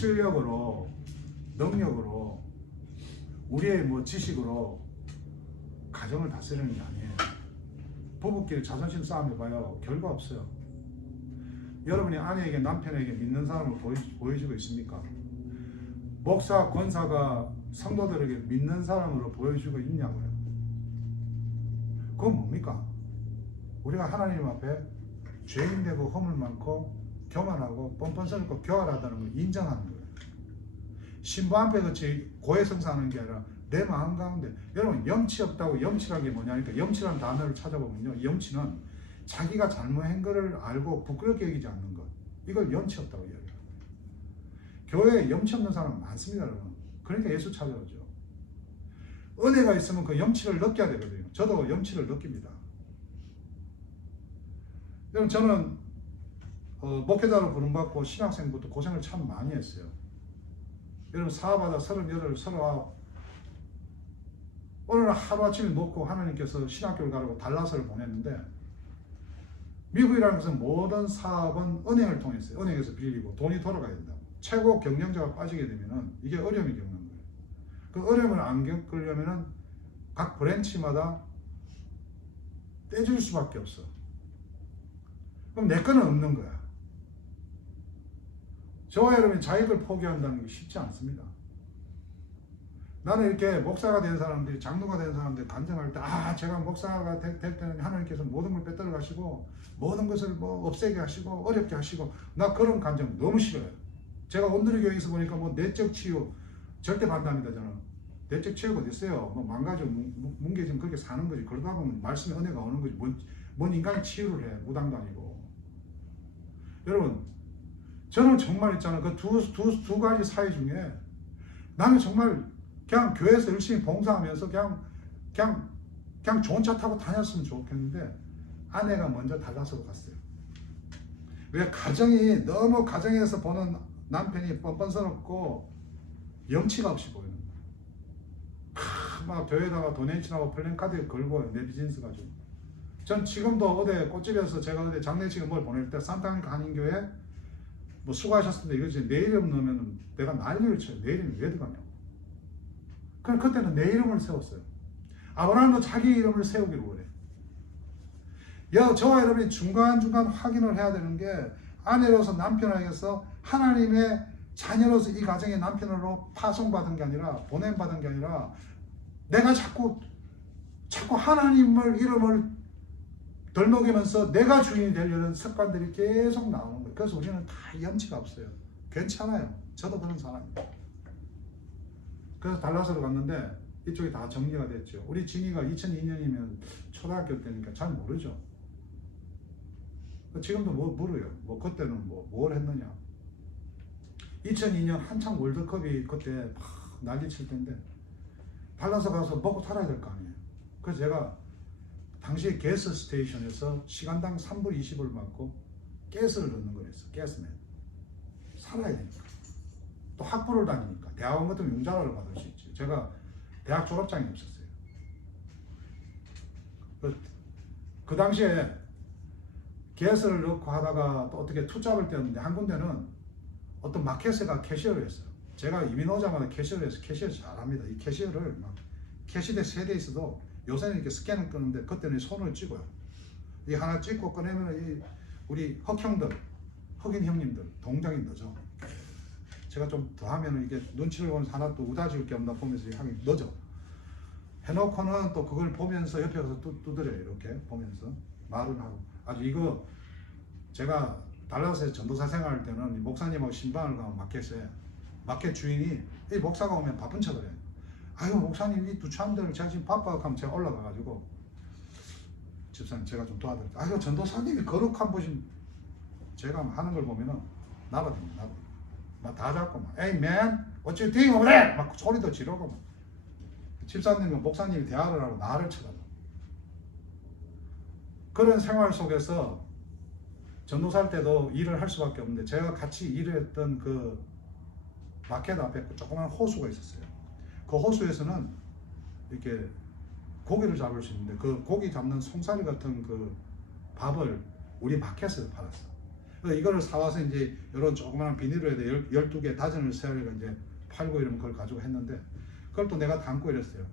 실력으로, 능력으로, 우리의 뭐 지식으로 가정을 다스리는 게 아니에요. 부부끼리 자존심 싸움 해봐요. 결과 없어요. 여러분이 아내에게, 남편에게 믿는 사람을 보여주고 있습니까? 목사, 권사가 성도들에게 믿는 사람으로 보여주고 있냐고요. 그건 뭡니까? 우리가 하나님 앞에 죄인되고 허물 많고 교만하고 뻔뻔스럽고 교활하다는 걸 인정하는 거예요. 신부 앞에 같이 고해성사하는 게 아니라 내 마음 가운데. 여러분, 염치 없다고, 염치란 게 뭐냐니까, 염치란 단어를 찾아보면요, 염치는 자기가 잘못한 것을 알고 부끄럽게 여기지 않는 것, 이걸 염치 없다고 이야기해요. 교회에 염치 없는 사람 많습니다, 여러분. 그러니까 예수 찾아오죠. 은혜가 있으면 그 염치를 느껴야 되거든요. 저도 염치를 느낍니다. 여러분, 저는 목회자로 부름받고 신학생부터 고생을 참 많이 했어요. 여러분, 사업하다 38, 39, 오늘 하루아침에 먹고 하나님께서 신학교를 가라고 달라스를 보냈는데, 미국이라는 것은 모든 사업은 은행을 통해서, 은행에서 빌리고 돈이 돌아가야 된다. 최고 경영자가 빠지게 되면은 이게 어려움이 겪는 거예요. 그 어려움을 안 겪으려면은 각 브랜치마다 떼줄 수밖에 없어. 그럼 내 거는 없는 거야. 저와 여러분이 자익을 포기한다는 게 쉽지 않습니다. 나는 이렇게 목사가 된 사람들이, 장로가 된 사람들이 간증할 때, 제가 목사가 될 때는 하나님께서 모든 걸 빼들어 가시고 모든 것을 뭐 없애게 하시고 어렵게 하시고, 나 그런 간증 너무 싫어요. 제가 온누리 교회에서 보니까 뭐 내적 치유 절대 반대합니다. 저는 내적 치유가 어디 있어요? 뭐 망가져 뭉개지면 그렇게 사는 거지. 그러다 보면 말씀의 은혜가 오는 거지. 뭔 인간이 치유를 해. 무당도 아니고. 여러분, 저는 정말 있잖아요. 그 두 가지 사이 중에 나는 정말 그냥 교회에서 열심히 봉사하면서 그냥 좋은 차 타고 다녔으면 좋겠는데, 아내가 먼저 달라서로 갔어요. 왜? 가정이 너무, 가정에서 보는 남편이 뻔뻔스럽고 염치가 없이 보이는 거예요. 막 교회에다가 도네이션하고 플랜카드에 걸고 내 비즈니스 가지고. 전 지금도 어디 꽃집에서 제가 어디 장례식에 뭘 보낼 때 산타니까 한인교회 뭐 수고하셨습니다 이러지, 내 이름 넣으면 내가 난리를 쳐요. 내 이름이 왜 들어가냐고. 그럼 그때는 내 이름을 세웠어요. 아브라함도 자기 이름을 세우기를 원해. 저와 여러분이 중간중간 확인을 해야 되는 게, 아내로서, 남편에게서 하나님의 자녀로서 이 가정의 남편으로 파송받은 게 아니라, 보냄받은 게 아니라, 내가 자꾸 하나님을 이름을 덜먹이면서 내가 주인이 되려는 습관들이 계속 나오는 거예요. 그래서 우리는 다 염치가 없어요. 괜찮아요. 저도 그런 사람입니다. 그래서 달라스로 갔는데 이쪽이 다 정리가 됐죠. 우리 진이가 2002년이면 초등학교 때니까 잘 모르죠. 지금도 모르요. 그때는 뭘 했느냐. 2002년 한창 월드컵이 그때 막 난리 칠 때인데, 달라스 가서 먹고 살아야 될 거 아니에요. 그래서 제가 당시 가스 스테이션에서 시간당 3불 20을 받고 가스를 넣는 거랬어. 가스맨. 살아야 되니까. 또 학부를 다니니까. 대학원 같으면 융자료를 받을 수 있지. 제가 대학 졸업장이 없었어요. 그 당시에 가스를 넣고 하다가 또 어떻게 투잡을 떼었는데, 한 군데는 어떤 마켓에가 캐시어를 했어요. 제가 이민 오자마자 캐시어를 해서, 캐시어 잘합니다. 이 캐시어를 막 캐시대 세대 있어도 요새는 이렇게 스캔을 끄는데, 그때는 손을 찍어요. 이 하나 찍고 꺼내면 우리 흑인 형님들 동작이 늦어. 제가 좀 더 하면 이게 눈치를 보면서 하나 또 우다지울 게 없나 보면서 하기 늦어. 해놓고는 또 그걸 보면서 옆에 가서 두드려요. 이렇게 보면서 말을 하고. 아주 이거 제가 달라스에서 전도사 생활할 때는 목사님하고 신방을 가면 마켓 주인이, 이 목사가 오면 바쁜 척을 해요. 아유, 목사님 이 두참들을 제가 지금 바빠가면 제가 올라가가지고, 집사님 제가 좀 도와드릴게요. 아유, 전도사님이 거룩한 분이, 제가 하는 걸 보면은 나거든요. 막 다 잡고 막, 에이 man, what you think over there? 막 소리도 지르고 막. 집사님과 목사님이 대화를 하고 나를 쳐다봐. 그런 생활 속에서 전도사 때도 일을 할 수밖에 없는데, 제가 같이 일을 했던 그 마켓 앞에 조그만 호수가 있었어요. 그 호수에서는 이렇게 고기를 잡을 수 있는데, 그 고기 잡는 송사리 같은 그 밥을 우리 마켓에서 팔았어. 그래서 이거를 사와서 이제 이런 조그마한 비닐에다 12개 다전을 세워가 이제 팔고 이러면 그걸 가지고 했는데, 그걸 또 내가 담고 이랬어요.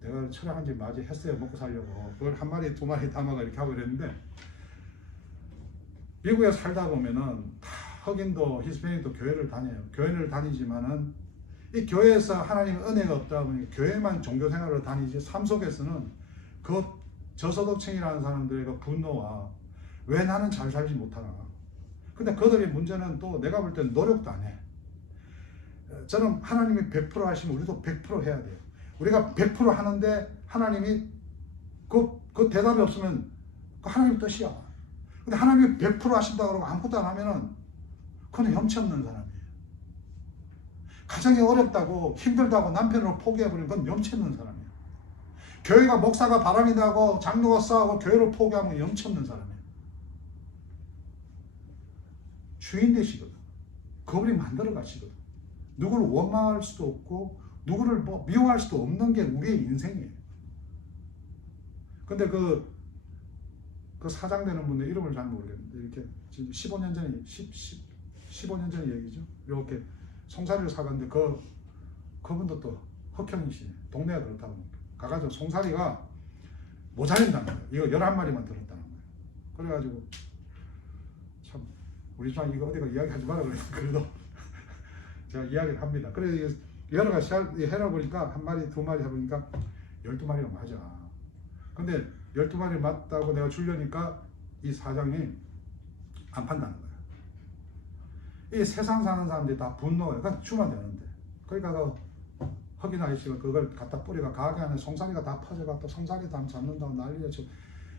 내가 철학한 지 맞이 했어요. 먹고 살려고. 그걸 한 마리 두 마리 담아가 이렇게 하고 이랬는데, 미국에 살다 보면은 다 흑인도 히스패닉도 교회를 다녀요. 교회를 다니지만은 이 교회에서 하나님의 은혜가 없다 보니 교회만 종교 생활을 다니지, 삶 속에서는 그 저소득층이라는 사람들의 그 분노와 왜 나는 잘 살지 못하나. 근데 그들의 문제는 또 내가 볼 때는 노력도 안 해. 저는 하나님이 100% 하시면 우리도 100% 해야 돼요. 우리가 100% 하는데 하나님이 그 대답이 없으면 그 하나님 뜻이야. 근데 하나님이 100% 하신다고 그러고 아무것도 안 하면은 그건 염치 없는 사람이에요. 가정이 어렵다고 힘들다고 남편을 포기해버리면 그건 염치 없는 사람이에요. 교회가 목사가 바람이 나고 장로가 싸우고 교회를 포기하면 염치 없는 사람이에요. 주인 되시거든. 그분이 만들어 가시거든. 누구를 원망할 수도 없고 누구를 뭐 미워할 수도 없는 게 우리의 인생이에요. 근데 그 사장 되는 분들 이름을 잘 모르겠는데, 이렇게 15년 전에 15년 전 얘기죠. 이렇게 송사리를 사갔는데 그분도 또 흑형이시네. 동네가 그렇다고 가가지고 송사리가 모자란다는 거예요. 이거 11마리만 들었다는 거예요. 그래가지고 참 우리 집 이거 어디가 이야기하지 마라 그래도 제가 이야기를 합니다. 그래서 여러 가지 해라 보니까 한 마리 두 마리 해보니까 12마리가 맞아. 근데 12마리 맞다고 내가 주려니까 이 사장이 안 판다는 거야. 이 세상 사는 사람들이 다 분노해요. 그냥 주면 되는데. 그러니까 그 흑인 아저씨가 그걸 갖다 뿌리가 가게 안에 송사리가 다 퍼져가 또 송사리 담 잡는다고 난리가 쳐.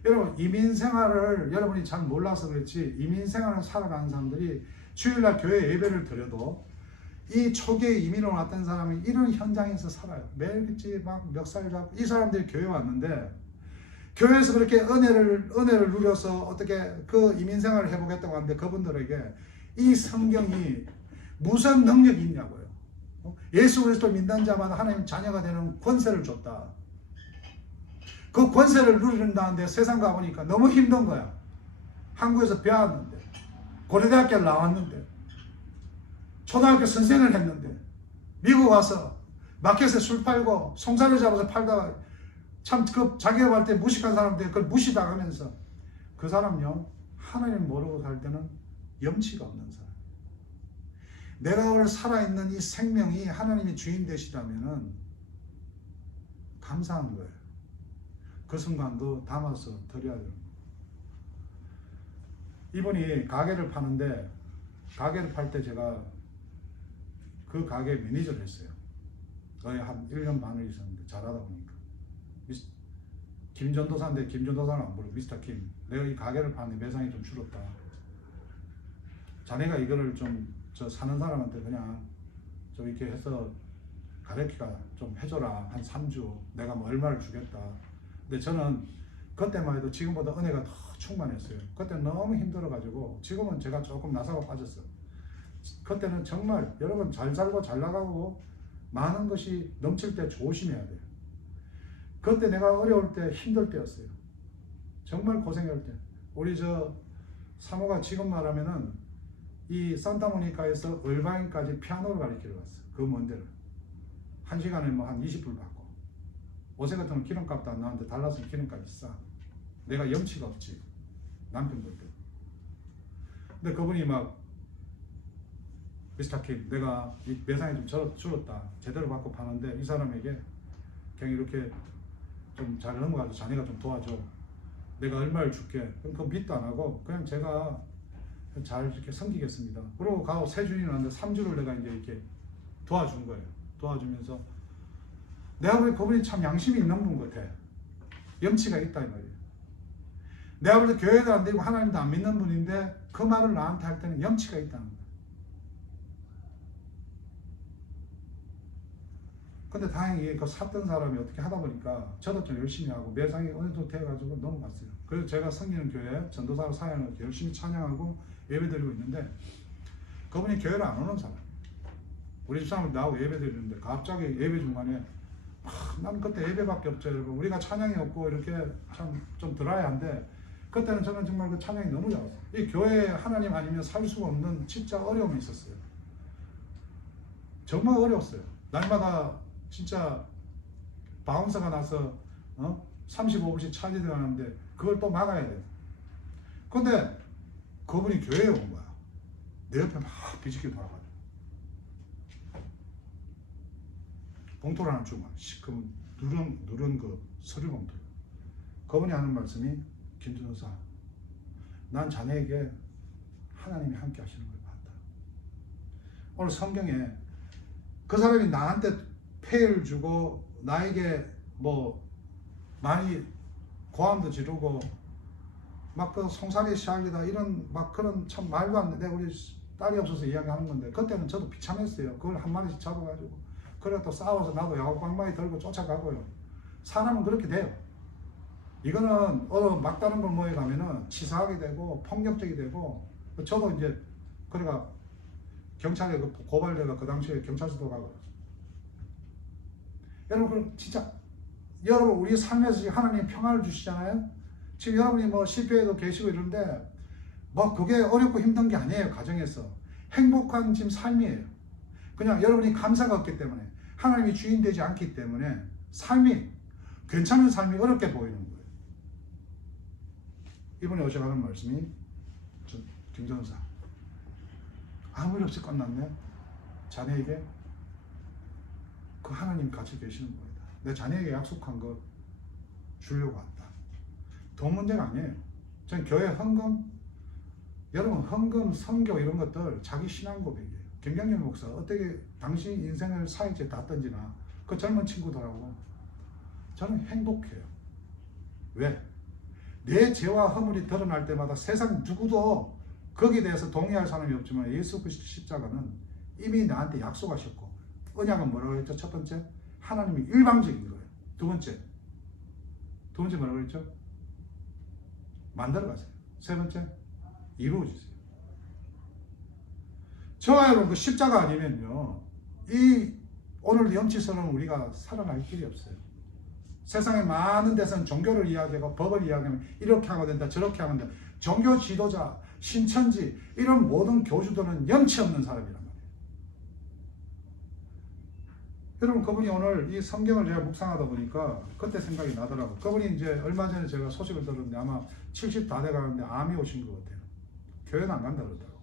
여러분, 이민 생활을 여러분이 잘 몰라서 그렇지, 이민 생활을 살아가는 사람들이 주일날 교회 예배를 드려도 이 초기에 이민을 왔던 사람이 이런 현장에서 살아요. 매일같이 막 멱살 잡고. 이 사람들이 교회 왔는데 교회에서 그렇게 은혜를 누려서 어떻게 그 이민 생활을 해보겠다고 하는데, 그분들에게 이 성경이 무슨 능력이 있냐고요. 예수 그리스도 믿는 자마다 하나님 자녀가 되는 권세를 줬다. 그 권세를 누린다는데 세상 가보니까 너무 힘든 거야. 한국에서 배웠는데, 고려대학교를 나왔는데, 초등학교 선생을 했는데, 미국 와서 마켓에 술 팔고 송사를 잡아서 팔다가 참 그 자기가 볼 때 무식한 사람들 그걸 무시당하면서, 그 사람요 하나님 모르고 살 때는 염치가 없는 사람. 내가 오늘 살아있는 이 생명이 하나님이 주인 되시다면은 감사한 거예요. 그 순간도 담아서 드려야 돼요. 이분이 가게를 파는데, 가게를 팔 때 제가 그 가게 매니저를 했어요. 거의 한 1년 반을 있었는데 잘하다 보니까. 김전도사인데 김전도사는 안 부르고 미스터 김. 내가 이 가게를 파는데 매상이 좀 줄었다. 자네가 이거를 좀 저 사는 사람한테 그냥 좀 이렇게 해서 가르치가 좀 해줘라. 한 3주 내가 뭐 얼마를 주겠다. 근데 저는 그때만 해도 지금보다 은혜가 더 충만했어요. 그때 너무 힘들어가지고, 지금은 제가 조금 나사가 빠졌어요. 그때는 정말 여러분 잘 살고 잘 나가고 많은 것이 넘칠 때 조심해야 돼요. 그때 내가 어려울 때 힘들 때였어요. 정말 고생할 때. 우리 저 사모가 지금 말하면은 이 산타모니카에서 얼바인까지 피아노를 가르치러 갔어. 그 먼 데를. 1시간에 뭐 한 20불 받고. 옷에 같으면 기름값도 안 나오는데 달라스는 기름값이 싸. 내가 염치가 없지. 남편 볼 때. 근데 그분이 막 미스터 킴, 내가 이 매상이 좀 줄었다. 제대로 받고 파는데 이 사람에게 그냥 이렇게 좀 잘 넘어가서 자네가 좀 도와줘. 내가 얼마를 줄게. 그럼 그 빚도 안 하고 그냥 제가 잘 이렇게 섬기겠습니다. 그러고 가고 3주이 났는데 3주를 내가 이제 이렇게 도와준 거예요. 도와주면서 내가 보기엔 그분이 참 양심이 있는 분 같아. 염치가 있다 이 말이에요. 내가 볼 때 교회도 안 되고 하나님도 안 믿는 분인데 그 말을 나한테 할 때는 염치가 있다는 거예요. 근데 다행히 그 샀던 사람이 어떻게 하다 보니까 저도 좀 열심히 하고 매상이 어느 정도 돼가지고 넘어갔어요. 그래서 제가 섬기는 교회 전도사로 사역을 열심히 찬양하고 예배드리고 있는데, 그분이 교회를 안 오는 사람. 우리 집사람을 나오고 예배드리는데 갑자기 예배 중간에 나는 그때 예배밖에 없죠 여러분. 우리가 찬양이 없고 이렇게 참 좀 드라이한데 그때는 저는 정말 그 찬양이 너무 좋았어요. 이 교회 하나님 아니면 살 수가 없는 진짜 어려움이 있었어요. 정말 어려웠어요. 날마다 진짜 바운서가 나서 35분씩 차지 들어가는데 그걸 또 막아야 돼요. 근데 그분이 교회에 온 거야. 내 옆에 막 비집게 돌아가지고 봉투를 하나 주고 시큼 누른 그 서류 봉투. 그분이 하는 말씀이 김준호사, 난 자네에게 하나님이 함께 하시는 걸 봤다. 오늘 성경에 그 사람이 나한테 폐를 주고 나에게 뭐 많이 고함도 지르고 막 그 송사리 시작이다 이런 막 그런 참 말도 안 돼. 우리 딸이 없어서 이야기하는 건데 그때는 저도 비참했어요. 그걸 한 마리씩 잡아가지고 그래 또 싸워서 나도 야구방망이 들고 쫓아가고요. 사람은 그렇게 돼요. 이거는 막다른 걸 모에 가면은 치사하게 되고 폭력적이 되고 저도 이제 그러니까 경찰에 그 고발돼가 그 당시에 경찰서도 가고 여러분 진짜 여러분 우리 삶에서 하나님 평안을 주시잖아요. 지금 여러분이 뭐 실패에도 계시고 이러는데 뭐 그게 어렵고 힘든 게 아니에요. 가정에서 행복한 지금 삶이에요. 그냥 여러분이 감사가 없기 때문에 하나님이 주인 되지 않기 때문에 삶이 괜찮은 삶이 어렵게 보이는 거예요. 이번에 오셔가는 말씀이 김전사 아무 일 없이 끝났네. 자네에게 그 하나님 같이 계시는 거다. 내 자네에게 약속한 거 주려고 왔다. 돈 문제가 아니에요. 전 교회 헌금, 여러분 헌금, 선교 이런 것들 자기 신앙 고백이에요. 김경렬 목사 어떻게 당신 인생을 사익제 다 던지나 그 젊은 친구들하고 저는 행복해요. 왜? 내 죄와 허물이 드러날 때마다 세상 누구도 거기에 대해서 동의할 사람이 없지만 예수 그리스도 십자가는 이미 나한테 약속하셨고 언약은 뭐라고 했죠? 첫 번째 하나님이 일방적인 거예요. 두 번째 뭐라고 했죠? 만들어 가세요. 세 번째 이루어지세요. 저와 여러분 그 십자가 아니면요 이 오늘 영치서는 우리가 살아날 길이 없어요. 세상에 많은 데서는 종교를 이야기하고 법을 이야기하면 이렇게 하면 된다 저렇게 하면 된다. 종교 지도자, 신천지 이런 모든 교주들은 염치 없는 사람이란 말이에요. 여러분 그분이 오늘 이 성경을 제가 묵상하다 보니까 그때 생각이 나더라고요. 그분이 이제 얼마 전에 제가 소식을 들었는데 아마 70 다 돼가는데 암이 오신 것 같아요. 교회는 안 간다 그러더라고요.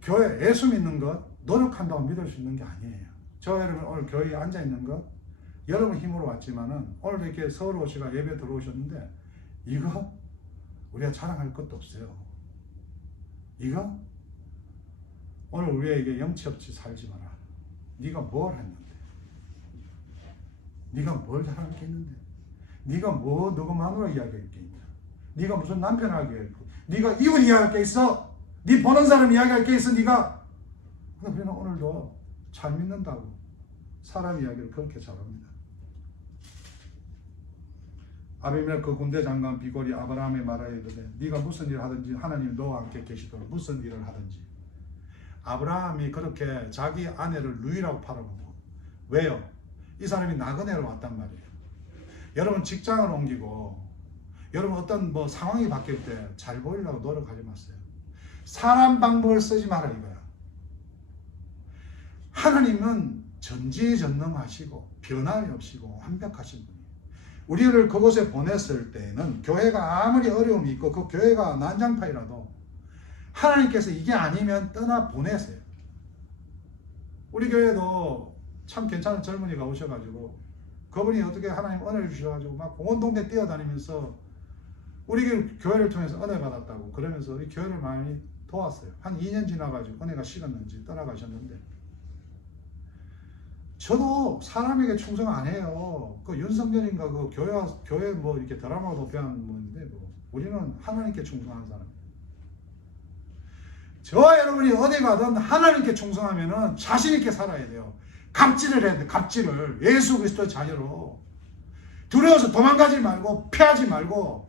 교회 예수 믿는 것 노력한다고 믿을 수 있는 게 아니에요. 저 여러분 오늘 교회에 앉아 있는 것 여러분 힘으로 왔지만은 오늘 이렇게 서울 오시가 예배 들어오셨는데 이거 우리가 자랑할 것도 없어요. 이거 오늘 우리에게 염치 없이 살지 마라. 네가 뭘 했는데? 네가 뭘 잘할 게 있는데? 네가 뭐 누구 마누라 이야기할 게 있냐? 네가 무슨 남편하게 있고? 네가 이웃 이야기할 게 있어? 네 보는 사람 이야기할 게 있어? 네가? 우리는 오늘도 잘 믿는다고 사람 이야기를 그렇게 잘합니다. 아비멜 그 군대 장관 비골이 아브라함의 말하여 이르되 네가 무슨 일을 하든지 하나님이 너와 함께 계시도록 무슨 일을 하든지. 아브라함이 그렇게 자기 아내를 루이라고 팔아보고 왜요? 이 사람이 나그네로 왔단 말이에요. 여러분 직장을 옮기고 여러분 어떤 뭐 상황이 바뀔 때 잘 보이려고 노력하지 마세요. 사람 방법을 쓰지 마라 이거야. 하나님은 전지전능하시고 변함이 없이고 완벽하신 분이에요. 우리를 그곳에 보냈을 때는 교회가 아무리 어려움이 있고 그 교회가 난장판이라도 하나님께서 이게 아니면 떠나 보내세요. 우리 교회도 참 괜찮은 젊은이가 오셔가지고 그분이 어떻게 하나님 은혜를 주셔가지고 막 온 동네 뛰어다니면서 우리 교회를 통해서 은혜 받았다고 그러면서 이 교회를 많이 도왔어요. 한 2년 지나가지고 은혜가 식었는지 떠나가셨는데 저도 사람에게 충성 안 해요. 그 윤석열인가 그 교회 뭐 이렇게 드라마가 도표하는 건데 뭐 우리는 하나님께 충성하는 사람. 저와 여러분이 어디 가든 하나님께 충성하면은 자신있게 살아야 돼요. 갑질을 해야 돼. 갑질을. 예수 그리스도의 자녀로. 두려워서 도망가지 말고 피하지 말고